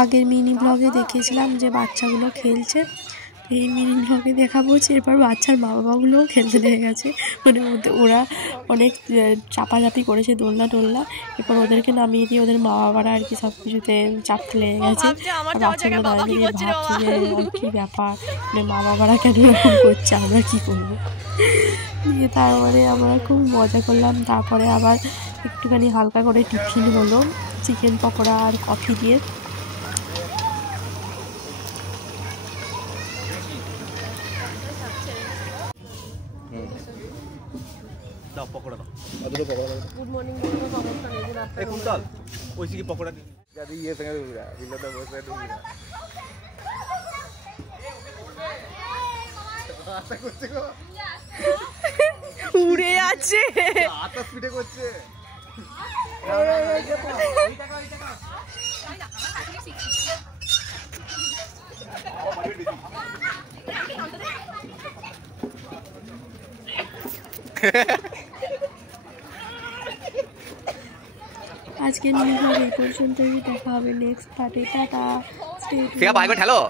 আগের মিনি ব্লগে দেখিয়েছিলাম যে বাচ্চাগুলো খেলছে, এই মিনি ব্লগে দেখাবো যে এরপর বাচ্চার মা বাবাগুলোও খেলতে লেগে গেছে। মানে ওরা অনেক চাপাচাপি করেছে দোলনা টোলনা, এরপর ওদেরকে নামিয়ে দিয়ে ওদের মা বাবারা আর কি সব কিছুতে চাপতে লেগে গেছে। আর বাচ্চাগুলো দাঁড়িয়ে ভাবছে যে কী ব্যাপার, মানে মা বাবারা কেন এরকম করছে, আমরা কী করবো। দিয়ে তারপরে আমরা খুব মজা করলাম। তারপরে আবার একটুখানি হালকা করে টিফিন হলো চিকেন পকোড়া আর কফি দিয়ে। দাও পকোড়া দাও, আদুরে পকোড়া দাও। গুড মর্নিং বন্ধু, সমস্যা নেই যে রাস্তা এই কুন্তল ওইসি কি পকোড়া দিই যদি ইয়ে সঙ্গে দুরা বিলটা বসে দুরা আশা করছে গো উড়ে আছে আটা স্পিডে করছে। আজকে নিউজ এই পর্যন্তই, দেখা হবে নেক্সট পার্টে। টাটা। ঠিক আছে, বাই বাই, হ্যালো।